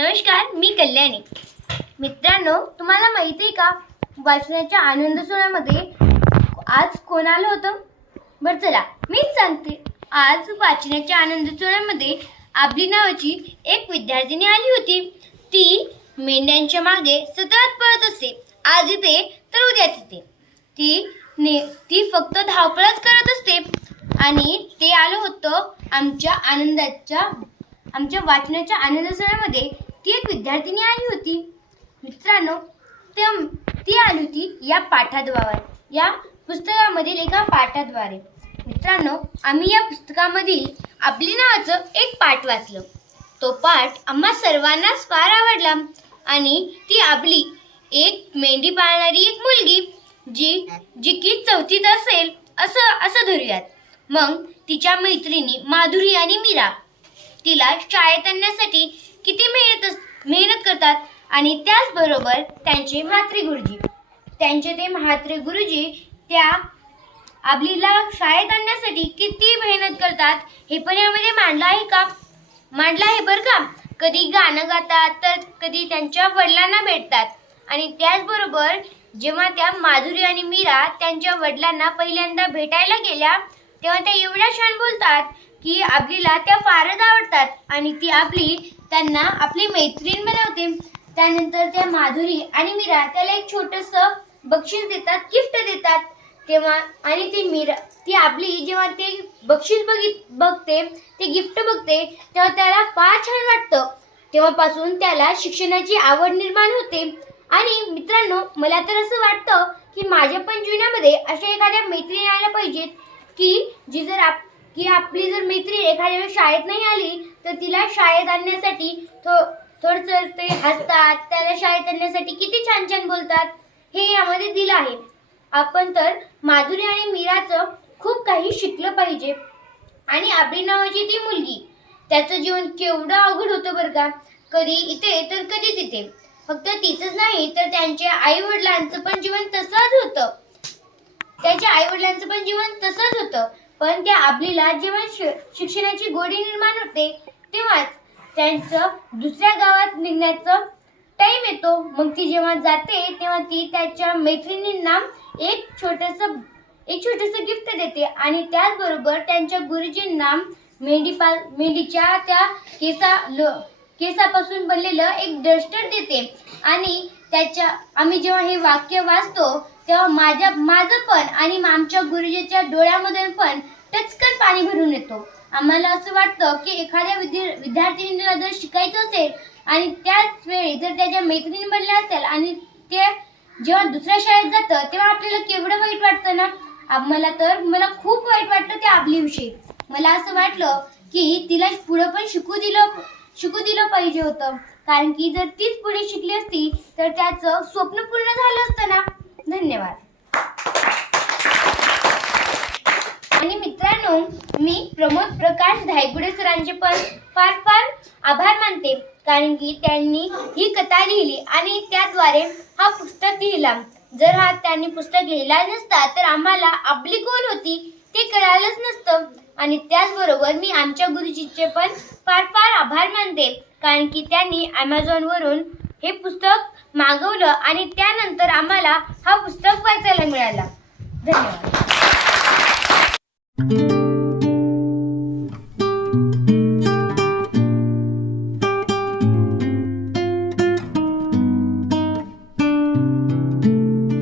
नमस्कार, मी कल्याणी. मित्रांनो, तुम्हाला माहिती आहे का, वाचनाच्या आनंद सोहळ्यामध्ये आज कोण आलं होतं? बरं चला मीच सांगते. आज वाचनाच्या आनंद सोहळ्यामध्ये आबली नावाची एक विद्यार्थिनी आली होती. ती मेंढ्यांच्या मागे सतत पळत असते. आज इथे तर उद्या तिथे. ती फक्त धावपळच करत असते. आणि ते आलं होतं आमच्या वाचनाच्या आनंद सोहळ्यामध्ये. ती एक विद्यार्थिनी आली होती. मित्रांनो, ती आली होती या पाठाद्वारे, या पुस्तकामधील एका पाठाद्वारे. मित्रांनो, आम्ही या पुस्तकामधील आबली नावाचं एक पाठ वाचलं. तो पाठ आम्हा सर्वांनाच फार आवडला. आणि ती आबली एक मेंढी पाळणारी एक मुलगी, जी की चौथीत असेल असं धरूयात. मग तिच्या मैत्रिणी माधुरी आणि मीरा तिला शाळेत आणण्यासाठी किती मेहनत करतात. आणि त्याचबरोबर त्यांचे म्हात्रे गुरुजी त्या आबलीला शाळेत आणण्यासाठी किती मेहनत करतात हे पण यामध्ये मांडलं आहे बरं का. कधी गाणं गातात तर कधी त्यांच्या वडिलांना भेटतात. आणि त्याचबरोबर जेव्हा त्या माधुरी आणि मीरा त्यांच्या वडिलांना पहिल्यांदा भेटायला गेल्या तेव्हा त्या एवढ्या छान बोलतात की आबलीला त्या फारच आवडतात. आणि ती आबली त्यांना आपली मैत्रीण बनवते. त्यानंतर त्या माधुरी आणि मीरा त्याला एक छोटंसं बक्षीस देतात, गिफ्ट देतात. तेव्हा आणि ती आबली जेव्हा ते बक्षीस बघते, ते गिफ्ट बघते, तेव्हा त्याला फार छान वाटतं. तेव्हापासून त्याला शिक्षणाची आवड निर्माण होते. आणि मित्रांनो, मला तर असं वाटतं की माझ्या पण जीवनामध्ये अशा एखाद्या मैत्रिणी आल्या पाहिजेत की आपली जर मैत्रीण एखाद्या वेळेस शाळेत नाही आली तर तिला शाळेत आणण्यासाठी थोडंसं ते हसतात, त्याला शाळेत आणण्यासाठी किती छान छान बोलतात. हे यामध्ये दिलं आहे. आपण तर माधुरी आणि मीराचं खूप काही शिकलं पाहिजे. आणि आबली नावाची ती मुलगी, त्याचं जीवन केवढं अवघड होतं बरं का. कधी इथे तर कधी तिथे. फक्त तिचंच नाही तर त्यांच्या आई वडिलांचं पण जीवन तसंच होतं. पण त्या आबलीला जेव्हा शिक्षणाची गोडी निर्माण होते तेव्हाच त्यांचं दुसऱ्या गावात निघण्याचं टाइम येतो. मग ती जेव्हा जाते तेव्हा ती त्याच्या मैत्रिणींना एक छोटंसं गिफ्ट देते. आणि त्याचबरोबर त्यांच्या गुरुजींना मेंढीच्या त्या केसापासून बनलेलं एक डस्टर देते. आणि आम्ही जेव्हा हे वाक्य वाचतो तेव्हा माझं पण आणि आमच्या गुरुजीच्या डोळ्यामध्ये पण टचकन पाणी भरून येतो. आम्हाला असं वाटतं की एखाद्या विद्यार्थिनीला जर शिकायचं असेल आणि त्याच वेळी जर त्याच्या मैत्रिणी बनल्या असेल आणि ते जेव्हा दुसऱ्या शाळेत जातं तेव्हा आपल्याला केवढं वाईट वाटतं ना. मला खूप वाईट वाटलं त्या आबलीविषयी. मला असं वाटलं की तिला पुढं पण शिकू दिलं पाहिजे होतं. कारण की जर तीच पुढे शिकली असती तर त्याचं स्वप्न पूर्ण झालं असतं ना. धन्यवाद. आणि मित्रांनो, मी प्रमोद प्रकाश धायगुडे सरांचे पण फार फार आभार मानते. कारण की त्यांनी ही कथा लिहिली आणि त्याद्वारे हा पुस्तक लिहिला. जर त्यांनी पुस्तक लिहिला नसता तर आम्हाला आबली कोण होती ते कळालंच नसतं. आणि त्याचबरोबर मी आमच्या गुरुजीचे पण फार फार आभार मानते. कारण की त्यांनी Amazonवरून हे पुस्तक मागवलं आणि त्यानंतर आम्हाला हा पुस्तक वाचायला मिळाला. धन्यवाद.